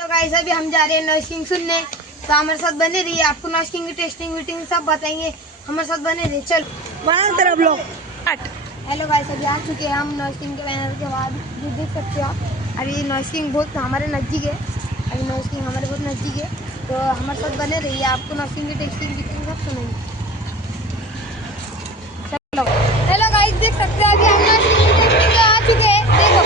तो गाइस अभी हम जा रहे हैं नॉइस किंग सुनने, तो हमारे साथ बने रहिए। आपको नॉइस किंग की टेस्टिंग वीटिंग सब बताएंगे, हमारे साथ बने रहिए। चल बना तेरा ब्लॉग। हेलो गाइस, अभी आ चुके हैं हम नॉइस किंग के बैनर के बाद। जो देख सकते हो आप, अभी नॉइस किंग बहुत हमारे नज़दीक है। अभी नॉइस किंग हमारे बहुत नज़दीक है, तो हमारे साथ बने रहिए। आपको नॉइस किंग की टेस्टिंग वीटिंग सब सुनेंगे। चलो हेलो गाइस, देख सकते हैं अभी हम नॉइस किंग की टेस्टिंग पे आ चुके हैं। देखो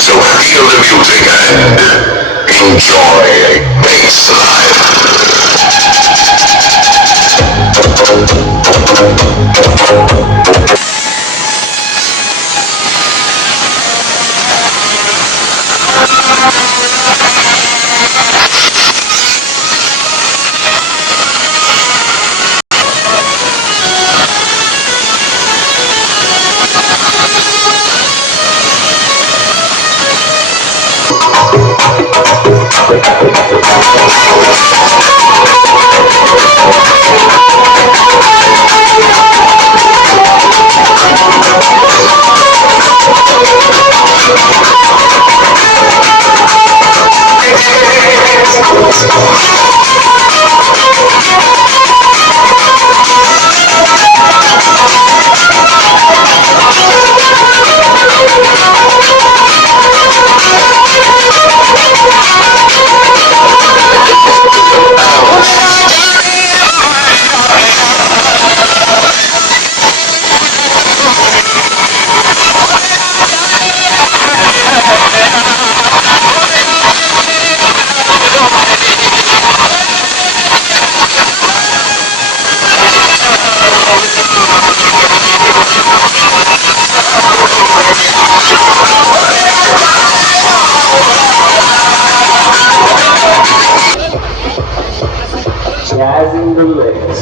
So feel the music and enjoy bassline. Jazz in the lyrics.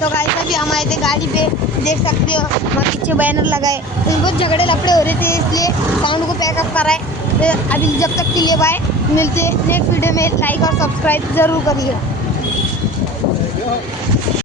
तो गाइस अभी हम आए थे गाड़ी पे, देख सकते हो हमारे पीछे बैनर लगाए। तो बहुत झगड़े लपड़े हो रहे थे, इसलिए साउंड को पैकअप कराए। तो अभी जब तक के लिए बाय, मिलते हैं नेक्स्ट वीडियो में। लाइक और सब्सक्राइब जरूर करिए।